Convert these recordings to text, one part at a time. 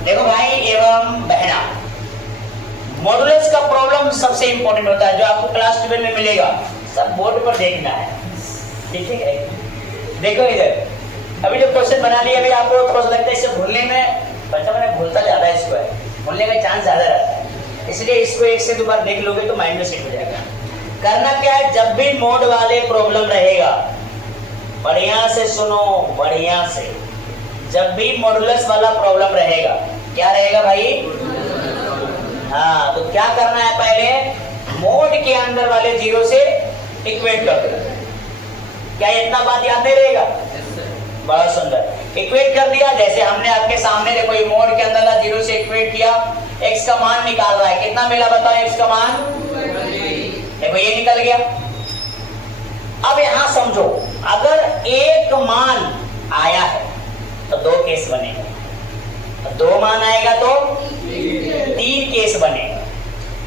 देखो भाई एवं बहना, मॉडुलस का प्रॉब्लम सबसे इंपॉर्टेंट होता है जो आपको क्लास 12 में मिलेगा। सब बोर्ड पर देखना है, ठीक है। देखो इधर, अभी जो क्वेश्चन बना लिया, अभी आपको थोड़ा सा लगता है इसे भूलने में, बच्चा मैंने भूलता ज्यादा है, इसको है भूलने का चांस ज्यादा रहता है, इसलिए इसको एक से दो बार देख लोगे तो माइंड में सेट हो जाएगा। करना क्या है, जब भी मोड वाले प्रॉब्लम रहेगा, बढ़िया से सुनो, बढ़िया से, जब भी मॉडुलस वाला प्रॉब्लम रहेगा, क्या रहेगा भाई? हाँ, तो क्या करना है, पहले मोड के अंदर वाले जीरो से इक्वेट कर देना। क्या इतना बात याद नहीं रहेगा? बड़ा सुंदर, इक्वेट कर दिया। जैसे हमने आपके सामने देखो, ये मोड के अंदर वाला जीरो से इक्वेट किया, x का मान निकाल रहा है, कितना मिला बताओ x का मान? देखो ये निकल गया। अब यहां समझो, अगर एक मान आया है तो दो केस बनेगा, दो मान आएगा तो तीन केस बनेगा।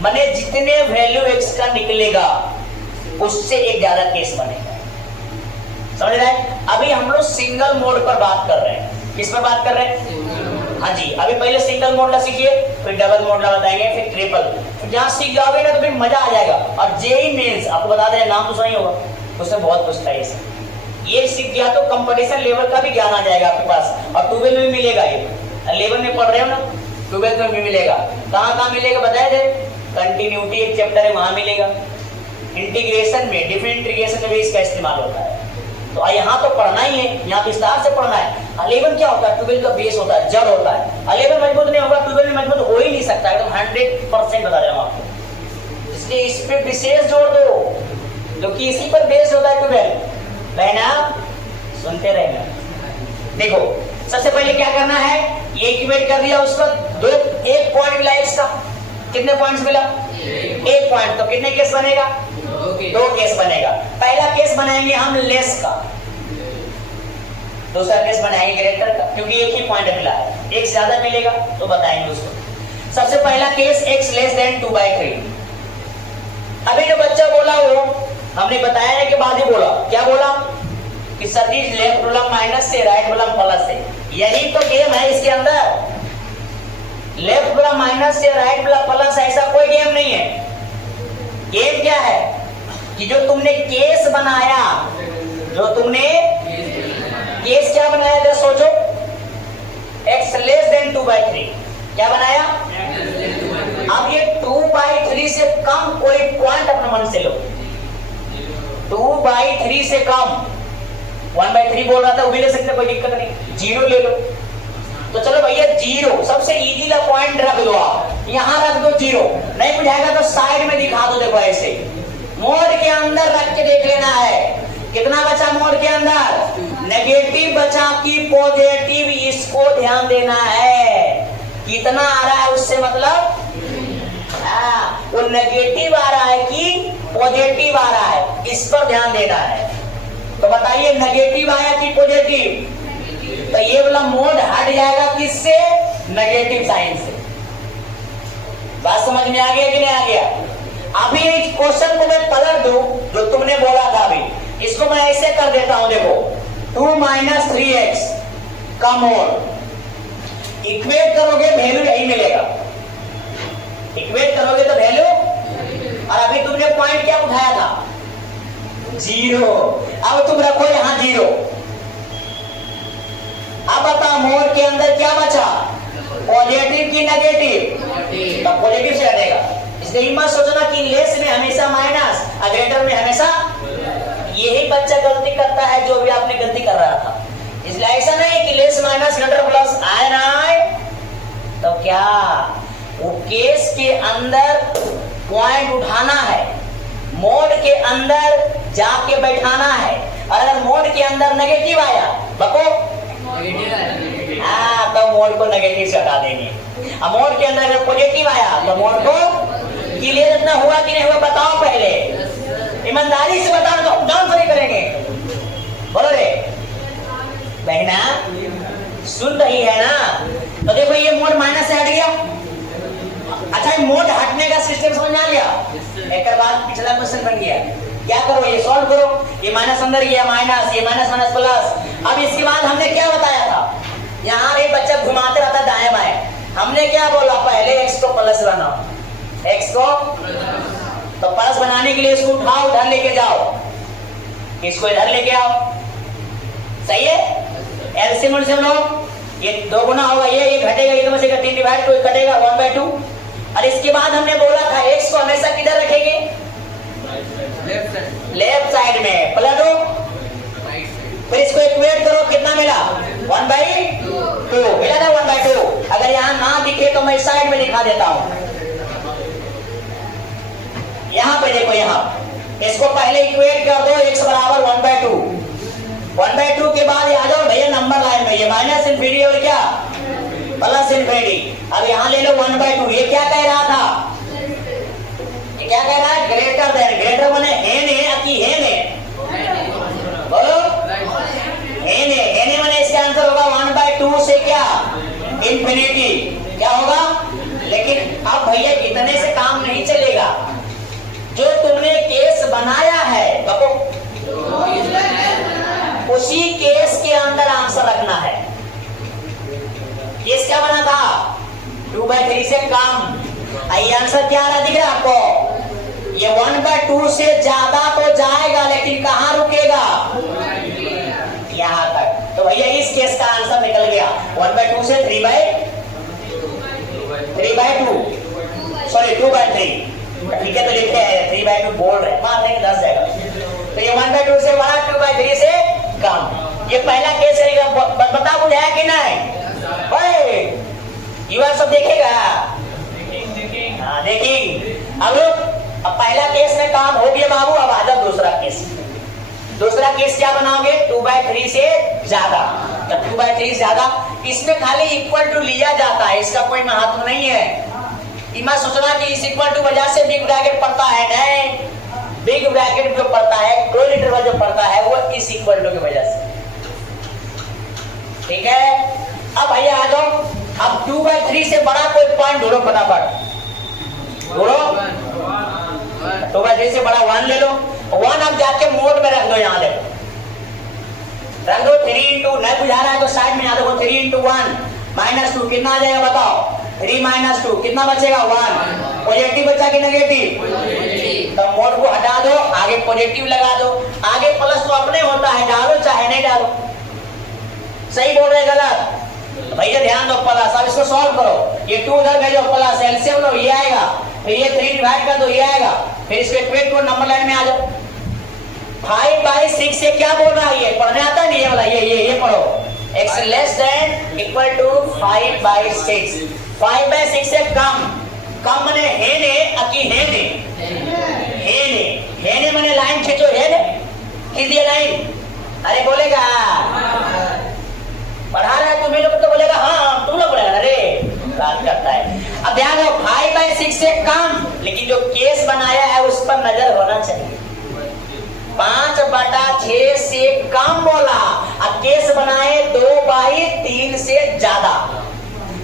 माने जितने वैल्यू x का निकलेगा उससे एक ज्यादा केस बनेगा। समझ रहे हैं? अभी हम लोग सिंगल मोड पर बात कर रहे हैं। किस पर बात कर रहे हैं? हाँ जी, अभी पहले सिंगल मोड ला सीखिए, फिर डबल मोड ला बताएंगे, फिर ट्रिपल। जहां सीख जाओगे ना तो फिर मजा आ जाएगा। और जेई मेंस आपको बता दें, नाम तो सही होगा, उसमें बहुत पूछता है ये सीख गया तो कंपटीशन लेवल का भी ज्ञान आ जाएगा आपके पास, और 12 में भी मिलेगा। ये 11 में पढ़ रहे हो ना, 12 में भी मिलेगा। कहाँ मिलेगा बताया जाए? कंटिन्यूटी एक चैप्टर है, वहां मिलेगा। इंटीग्रेशन में, डिफरेंट इंटीग्रेशन में भी इसका इस्तेमाल होता है। तो यहाँ तो पढ़ना ही है, यहाँ विस्तार से पढ़ना है। 11 क्या होता है? 12 का बेस होता है, जड़ होता है। 11 मजबूत नहीं होगा, 12 में मजबूत हो ही नहीं सकता। एकदम 100% बता रहा हूँ आपको, इसलिए इस पे विशेष जोड़ दो, क्योंकि इसी पर बेस होता है 12। बहना सुनते रहना। देखो सबसे पहले क्या करना है, ये इक्वेट कर दिया, उस पर दो, एक पॉइंट मिला x का, कितने पॉइंट्स मिला? एक पॉइंट, तो कितने केस बनेगा? दो केस बनेगा। पहला केस बनाएंगे हम लेस का, दूसरा केस बनाएंगे ग्रेटर का, क्योंकि एक ही पॉइंट मिला है, एक ज्यादा मिलेगा तो बताएंगे उसको। सबसे पहला केस x लेस देन 2/3। अभी जो बच्चा बोला वो हमने बताया है कि बाद ही बोला, क्या बोला कि सदिश लेफ्ट वाला माइनस से, राइट वाला प्लस से। यही तो गेम है इसके अंदर, लेफ्ट वाला माइनस से, राइट वाला प्लस, ऐसा कोई गेम नहीं है। गेम क्या है कि जो तुमने केस बनाया, जो तुमने केस क्या बनाया था, सोचो, x लेस देन 2/3 क्या बनाया? अब ये 2/3 से कम कोई पॉइंट अपने मन से लो, 2/3 से कम, 1/3 बोल रहा था वो भी ले सकते, कोई दिक्कत नहीं, 0 ले लो। तो चलो भैया 0 सबसे इजी ला पॉइंट रख दो, आप यहां रख दो 0। नहीं बुझाएगा तो साइड में दिखा दो, देखो ऐसे मोड के अंदर रख के देख लेना है। कितना बचा मोड के अंदर? नेगेटिव बचा कि पॉजिटिव, इसको ध्यान देना है। कितना आ रहा है उससे मतलब वो नेगेटिव आ रहा है कि पॉजिटिव आ रहा है, इस पर ध्यान देना है। तो बताइए नेगेटिव आया कि पॉजिटिव? तो ये वाला मोड हट जाएगा किससे? नेगेटिव साइन से। बात समझ में आ गया कि नहीं आ गया? अभी एक क्वेश्चन को मैं पलट दूं जो तुमने बोला था, अभी इसको मैं ऐसे कर देता हूं, देखो 2 - 3x का मोड इक्वेट करोगे वैल्यू यही मिलेगा, इक्वेट करोगे तो वैल्यू, और अभी तुमने पॉइंट क्या उठाया था? 0। अब तुम रखो यहां 0। अब बताओ मोड के अंदर क्या बचा, पॉजिटिव की नेगेटिव? तो पॉजिटिव से हटेगा, इसलिए मत सोचना कि लेस में हमेशा माइनस, ग्रेटर में हमेशा। यही बच्चा गलती करता है जो भी आपने गलती कर रहा था। इसलिए ऐसा नहीं कि लेस माइनस ग्रेटर प्लस आए ना आए, तो क्या वो केस के अंदर पॉइंट उठाना है, मोड के अंदर जाके बैठाना है। अगर मोड के अंदर नेगेटिव आया बको, तो मोड को नेगेटिव से हटा देंगे। अब मोड के अंदर अगर पॉजिटिव आया तो मोड को, क्लियर इतना हुआ कि नहीं हुआ बताओ? पहले ईमानदारी से बताओ तो हम डाउन नहीं करेंगे। बोलो रे बहना, सुन रही है ना? तो देखो ये मोड माइनस से हट गया। अच्छा, मोड हटने का सिस्टम समझ में आ गया? एक बाद पिछला क्वेश्चन बन गया, क्या करो ये सॉल्व करो, ये माइनस अंदर गया माइनस, ये माइनस माइनस प्लस। अब इसके बाद हमने क्या बताया था, यहाँ एक बच्चा घुमाते रहता दाएं बाएं, लिए इसको उठाओ, इधर लेके जाओ, इसको इधर लेके आओ, सही है। एलसीएम उलसीएम लो, ये 2 गुना होगा, ये घटेगा, ये तो बचेगा 3 डिवाइड 2 कटेगा 1/2। और इसके बाद हमने बोला था x को हमेशा किधर रखेंगे, लेफ्ट साइड में, पलट दो, फिर इसको इक्वेट करो, कितना मिला 1/2 मिला ना 1/2। अगर यहाँ ना दिखे तो मैं साइड में दिखा देता हूं, यहाँ पे देखो, यहाँ इसको पहले इक्वेट कर दो, x बराबर 1/2 के बाद आ जाओ भैया नंबर लाइन में, ये माइनस इंफिनिटी और क्या प्लस इंफिनिटी। अब यहाँ ले लो 1/2, ये क्या कह रहा था, ये क्या कह रहा है, ग्रेटर देन, ग्रेटर माने है कि बोलो, हेने माने इसका आंसर होगा 1/2 से क्या इंफिनिटी, क्या होगा। लेकिन अब भैया इतने से काम नहीं चलेगा, जो तुमने केस बनाया है देखो, उसी केस के अंदर आंसर रखना है। केस क्या बना था, 2/3 से कम, ये आंसर क्या आ रहा दिख रहा है आपको, ये 1/2 से ज्यादा तो जाएगा लेकिन कहां रुकेगा, यहां तक। तो भैया इस केस का आंसर निकल गया 1/2 से 3/2, सॉरी 2/3, ठीक है। तो लिखते हैं 3/2 बोल रहे, मार देंगे 10 जाएगा। तो ये 1/2 से बड़ा, 2/3 से कम। ये पहला केस है, बता बुझाया कि नहीं युवा सब देखेगा, हाँ देखिए। अब पहला केस में काम हो गया बाबू, अब आ जाओ दूसरा केस। दूसरा केस क्या बनाओगे, 2/3 से ज्यादा। जब 2/3 ज्यादा, इसमें खाली इक्वल टू लिया जाता है, इसका कोई महत्व नहीं है। इमा सोचना कि इस इक्वल टू वजह से बिग ब्रैकेट पड़ता है, नहीं, बिग ब्रैकेट जो पड़ता है, क्लोज इंटरवल जो पड़ता है वो इस इक्वल टू की वजह से, ठीक है। अब भैया आ जाओ, अब 2/3 से बड़ा कोई पॉइंट ढूंढो, फटाफट ढूंढो। 2/3 से बड़ा 1 ले लो, 1 अब जाके मोड में रख दो, यहाँ ले रख दो 3 इंटू, नहीं बुझा रहा है तो साइड में यहाँ देखो 3 इंटू 1 -2 कितना आ जाएगा बताओ, 3 - 2 कितना बचेगा 1। पॉजिटिव बचा कि नेगेटिव, तो मोड को हटा दो, आगे पॉजिटिव लगा दो, आगे प्लस तो अपने होता है, डालो चाहे नहीं डालो। सही बोल रहे गलत, भैया ध्यान दो प्लस। अब इसको सॉल्व करो, ये 2 उधर भेजो, प्लस एलसीएम लो, ये आएगा, फिर ये 3 डिवाइड कर दो, ये आएगा, फिर इसको इक्वेट करो, नंबर लाइन में आ जाओ। 5/6 से क्या बोल रहा है, ये पढ़ने आता है नहीं ये वाला, ये पढ़ो, x less than equal to 5/6। 5/6 से कम माने हेने अकी हेने माने लाइन खींचो, हेने खींच दिया लाइन, अरे बोलेगा पढ़ा रहा है तुम्हें लोग तो बोलेगा हाँ, तुम लोग बोलेगा अरे बात करता है। अब ध्यान दो 5/6 से कम, लेकिन जो केस बनाया है उस पर नजर होना चाहिए। 5/6 से कम बोला, अब केस बनाए 2/3 से ज्यादा,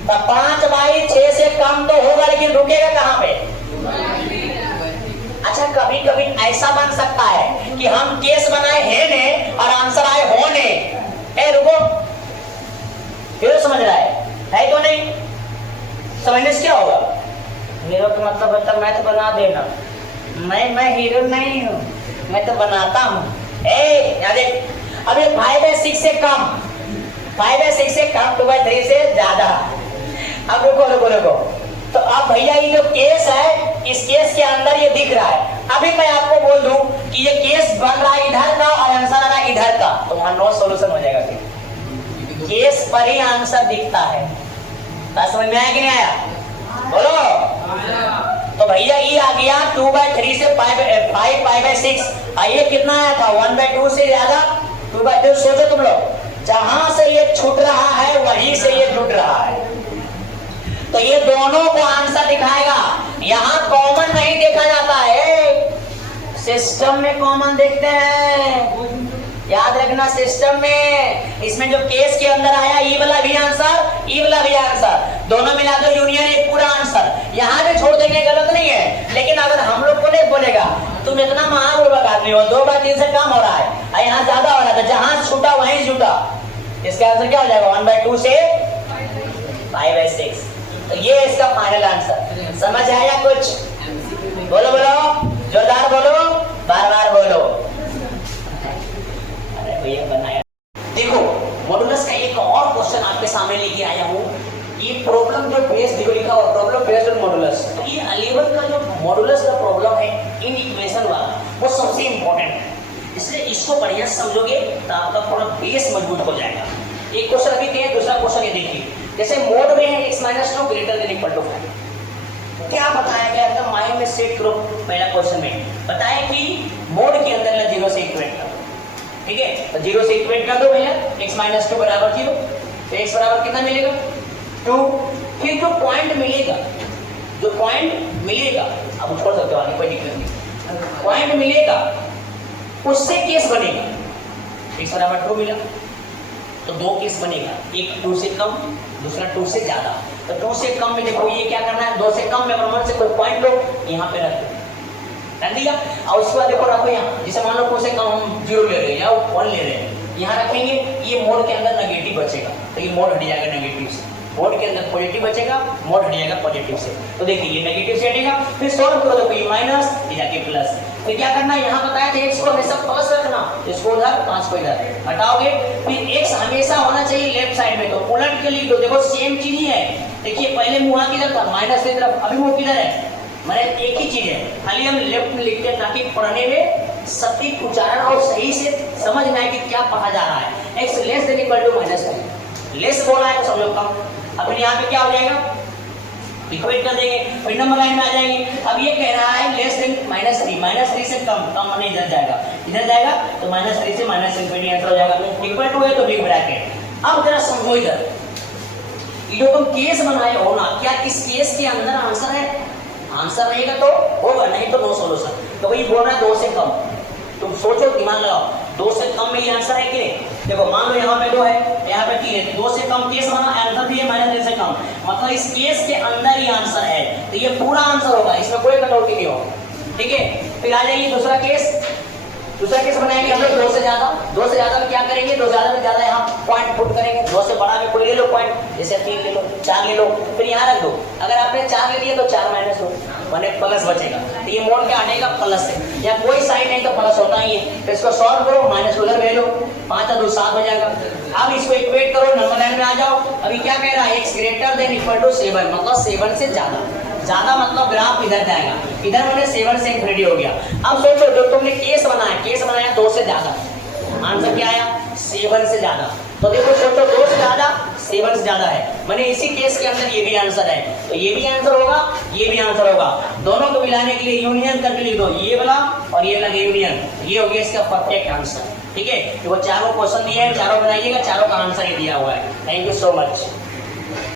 तो 5/6 से कम तो होगा, लेकिन रुकेगा कहां पे। अच्छा कभी कभी ऐसा बन सकता है कि हम केस बनाए हेने और आंसर आए होने, रुको फिर समझ रहा है तो नहीं, समझने से क्या होगा, हीरो का मतलब मैं तो बना देना, मैं हीरो नहीं हूँ, मैं तो बनाता हूँ। याद देख, अभी 5/6 से कम, 5/6 से कम, 2/3 से ज्यादा। अब रुको, तो अब भैया ये जो केस है, इस केस के अंदर ये दिख रहा है। अभी मैं आपको बोल दूं कि ये केस बन रहा है इधर का और आंसर आ रहा है इधर का, तो वहां नो सॉल्यूशन हो जाएगा। फिर केस पर ही आंसर दिखता है, समझ में आया कि नहीं आया, बोलो। तो भैया ये आ गया 2/3 से 5/6, ये कितना आया था 1/2 से ज्यादा, 2/2। सोचो तुम लोग, जहां से ये छूट रहा है वहीं से ये जुट रहा है, तो ये दोनों को आंसर दिखाएगा। यहाँ कॉमन नहीं देखा जाता है, सिस्टम में कॉमन देखते हैं, याद रखना। सिस्टम में इसमें जो केस के अंदर आया, ई वाला भी आंसर, ई वाला भी आंसर, दोनों मिला दो यूनियन एक पूरा आंसर। यहाँ भी छोड़ देंगे गलत नहीं है, लेकिन अगर हम लोग को नहीं बोलेगा तुम इतना महापूर्वक आदमी हो, 2/3 से कम हो रहा है, यहाँ ज्यादा हो रहा है, तो जहां छूटा वहीं जुटा, इसका आंसर क्या हो जाएगा 1/2 से 5/6। तो ये इसका फाइनल आंसर। समझ आया कुछ, बोलो बोलो। जोरदार बोलो, बार बार बोलो। अरे भैया बनाया। देखो मॉडुलस का एक और क्वेश्चन आपके सामने लेके आया हूँ। ये प्रॉब्लम जो बेस्ड देखो लिखा हुआ प्रॉब्लम बेस्ड ऑन मॉडुलस। तो ये 11 का जो मॉडुलस का प्रॉब्लम है इन इक्वेशन वाला वो सबसे इंपॉर्टेंट है, इसलिए इसको बढ़िया समझोगे तो आपका थोड़ा बेस मजबूत हो जाएगा। एक क्वेश्चन अभी कहे, दूसरा क्वेश्चन ये देखिए, जैसे मोड में है x-2 greater than equal to 5। क्या बताया गया था माइंड में सेट करो। पहला क्वेश्चन में बताया कि मोड के अंदर ना 0 से इक्वेट करो, ठीक है। तो 0 से इक्वेट कर दो भैया, x-2 बराबर 0। तो x बराबर कितना मिलेगा 2। फिर जो पॉइंट मिलेगा, जो पॉइंट मिलेगा अब छोड़ सकते हो आगे कोई दिक्कत नहीं, पॉइंट मिलेगा उससे केस बनेगा। x बराबर 2 मिला तो दो केस बनेगा, एक 2 से कम, दूसरा 2 से ज्यादा। तो 2 से कम में देखो ये क्या करना है, 2 से कम में ब्रह्मांड से कोई पॉइंट लो यहाँ पे रख दिया। और उसके बाद देखो रखो यहाँ, जैसे मान लो 2 से कम हम 0 ले रहे हैं या 1 ले रहे हैं, यहाँ रखेंगे। ये मोड के अंदर नेगेटिव बचेगा तो ये मोड हट जाएगा नेगेटिव से, मोड के अंदर पॉजिटिव बचेगा, मोड हट जाएगा पॉजिटिव से। तो देखिए ये नेगेटिव से हटेगा, फिर सॉल्व करो तो ये माइनस, ये जाके प्लस। फिर क्या करना है, यहाँ बताया था x को हमेशा प्लस रखना, इसको उधर 5 को इधर हटाओगे। फिर x हमेशा होना चाहिए लेफ्ट साइड में, तो उलट के लिख दो। देखो सेम चीज ही है, देखिए पहले मुँह किधर था माइनस की तरफ, अभी मुँह किधर है, मैंने एक ही चीज है, खाली हम लेफ्ट में लिखते हैं ताकि पढ़ने में सटीक उच्चारण और सही से समझ में आए कि क्या पढ़ा जा रहा है। x less than equal to -3, less बोला है तो समझो कम। अब यहाँ पे क्या हो जाएगा, इक्वेट कर देंगे, फिर नंबर लाइन में आ जाएंगे। अब ये कह रहा है लेस देन -3 से कम माने इधर जाएगा, इधर जाएगा तो -3 से -3 आंसर हो जाएगा। इक्वल टू है तो बिग ब्रैकेट। अब जरा समझो इधर, ये जो तुम केस बनाए हो ना, क्या इस केस के अंदर आंसर है? आंसर रहेगा तो होगा, नहीं तो नो सोल्यूशन। तो वही बोल रहा है 2 से कम, तुम सोचो दिमाग लगाओ, 2 से कम में ये आंसर है कि नहीं। देखो मान लो यहाँ पे 2 है, यहाँ पे 3 है, 2 से कम केस बना, आंसर भी है -3 से कम, मतलब इस केस के अंदर ही आंसर है, तो ये पूरा आंसर होगा, इसमें कोई कटौती नहीं होगा, ठीक है। फिर आ जाइए दूसरा केस, दूसरा केस बनाएंगे हम लोग 2 से ज्यादा। 2 से ज्यादा में क्या करेंगे, 2 ज्यादा में ज्यादा यहाँ पॉइंट पुट करेंगे, 2 से बड़ा में कोई ले लो पॉइंट, जैसे 3 ले लो, 4 ले लो, फिर यहाँ रख दो। अगर आपने 4 ले लिया तो 4 माइनस हो, मैंने प्लस बचेगा, तो ये मोड क्या हटेगा प्लस से, या कोई साइन नहीं तो प्लस होता ही है। तो इसको सॉल्व करो, माइनस उधर ले लो, 5 और 2 7 हो जाएगा। अब इसको इक्वेट करो, नंबर लाइन में आ जाओ। अभी क्या कह रहा है, x greater than equal to 7, मतलब 7 से ज्यादा, ज्यादा मतलब ग्राफ इधर जाएगा, इधर मैंने 7 से इंफिनिटी हो गया। अब सोचो जो तुमने केस बनाया 2 से ज्यादा, आंसर क्या आया 7 से ज्यादा। तो देखो सोचो 2 से ज्यादा 7 से ज्यादा है, मैंने इसी केस के अंदर ये भी आंसर है, तो ये भी आंसर होगा, ये भी आंसर होगा। दोनों को मिलाने के लिए यूनियन करके लिख दो, ये वाला और ये वाला यूनियन, ये हो गया इसका परफेक्ट आंसर, ठीक है। तो वो चारों क्वेश्चन दिए हैं, चारों बनाइएगा, चारों का आंसर ही दिया हुआ है। Thank you so much.